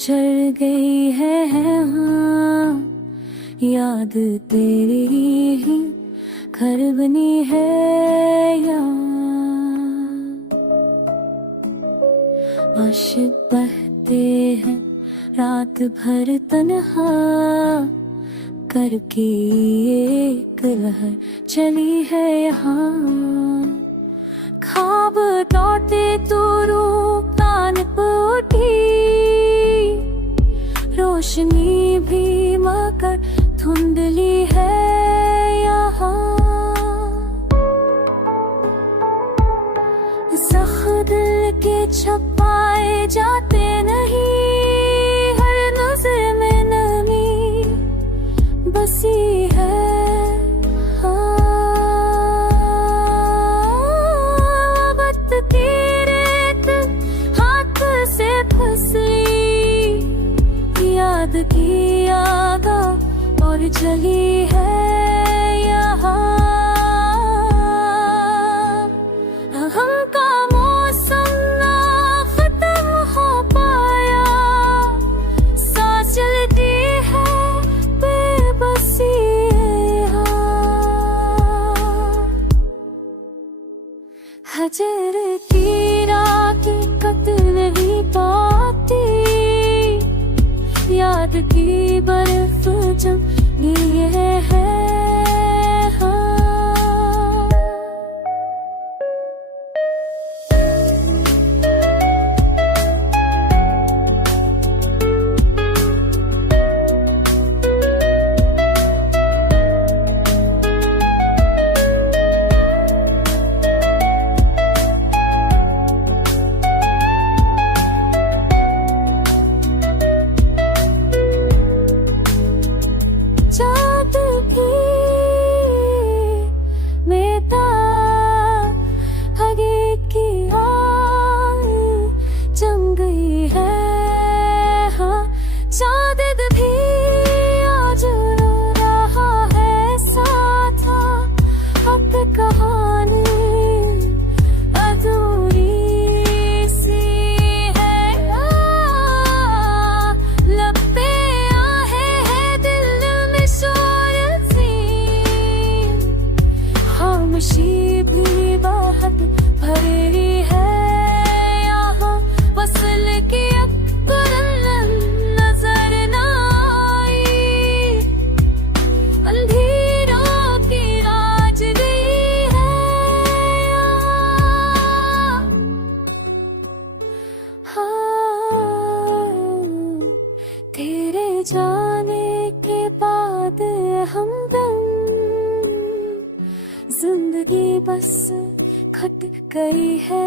उजड़ गई है हाँ, याद तेरी ही घर बनी है यार। आशिक बहते हैं रात भर तन्हा, करके एक लहर चली है यहाँ। ख्वाब लौटे तो रूप कान उठी, रोशनी भी मगर धुंधली है यहाँ। ज़ख्म दिल के छपाए जाते नहीं, हर नज़र में नमी बसी है हाँ। वक्त की रेत हाथ से फंसी, याद की आगा और जली है यहाँ। हम का मौसम ना खत्म हो पाया, सांस चलती है बेबसी हजर की राखी कत नहीं पाती, याद की बर्फ जम गई है हाँ। चाँद की मेता हगे की आग जम गई है हाँ। चाँद भी आज रो रहा है साथ, अब कहानी अधूरी सी है लब पे आहे है दिल में शोर सी, खामोशी भी बहुत भरी है यहाँ। वसल की अक्कल नजर न आई, अंधेरों की राज गई है हाँ। तेरे जाने के बाद हमदम जिंदगी बस खट गई है